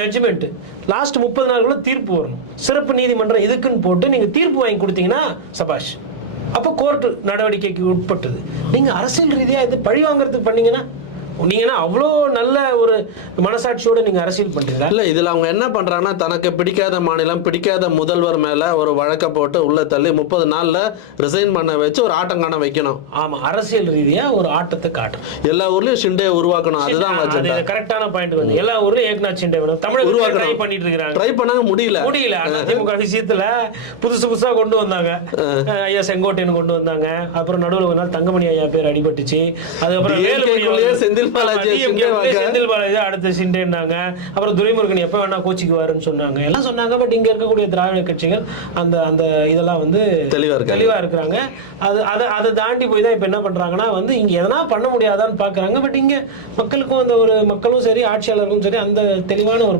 Judgement last முப்பது நாளுக்குள்ள தீர்ப்பு வரணும். சிறப்பு நீதிமன்றம் இதுக்குன்னு போட்டு நீங்க தீர்ப்பு வாங்கி கொடுத்தீங்கன்னா சபாஷ் அப்போ கோர்ட் நடவடிக்கைக்கு உட்பட்டது. நீங்க அரசியல் ரீதியா இது பழி வாங்குறதுக்கு பண்ணீங்கன்னா நீங்கன்னா அவ்வளோ நல்ல ஒரு மனசாட்சியோட நீங்க அரசியல் பண்றீங்களா? இல்ல இதுல அவங்க என்ன பண்றாங்கன்னா தனக்கு பிடிக்காத மாநிலம் பிடிக்காத முதல்வர் மேல ஒரு வழக்க போட்டு உள்ள தள்ளி முப்பது நாள்ல ரிசைன் பண்ண வச்சு ஒரு ஆட்டம் காண வைக்கணும். ஆமா அரசியல் ரீதியா ஒரு ஆட்டத்தை காட்டும். எல்லா ஊர்லயும் ஷிண்டே உருவாக்கணும். அதுதான் கரெக்டான பாயிண்ட் வந்து. எல்லா ஊர்லயும் ஏக்நாத் ஷிண்டே வேணும். தமிழக உருவாக்கணும். ட்ரை பண்ணிட்டு இருக்காங்க ட்ரை பண்ணாங்க முடியல. முடியல. அதிமுக விஷயத்துல புதுசு புதுசா கொண்டு வந்தாங்க. ஐயா செங்கோட்டையன் கொண்டு வந்தாங்க. அப்புறம் நடுவுல ஒரு நாள் தங்கமணி ஐயா பேர் அடிபட்டுச்சு. அதுக்கப்புறம் வந்து- செந்தில் பாலாஜி அடுத்து சிண்டேன்னாங்க. அப்புறம் துரைமுருகன் எப்ப வேணா கோச்சிக்குவாருன்னு சொன்னாங்க. எல்லாம் சொன்னாங்க பட் இங்க இருக்கக்கூடிய திராவிட கட்சிகள் அந்த அந்த இதெல்லாம் வந்து தெளிவா இருக்காங்க. தெளிவா இருக்கிறாங்க அது அதை அதை தாண்டி போய் தான் இப்ப என்ன பண்றாங்கன்னா வந்து இங்க எதனா பண்ண முடியாதான்னு பாக்குறாங்க. பட் இங்க மக்களுக்கும் அந்த ஒரு மக்களும் சரி ஆட்சியாளர்களும் சரி அந்த தெளிவான ஒரு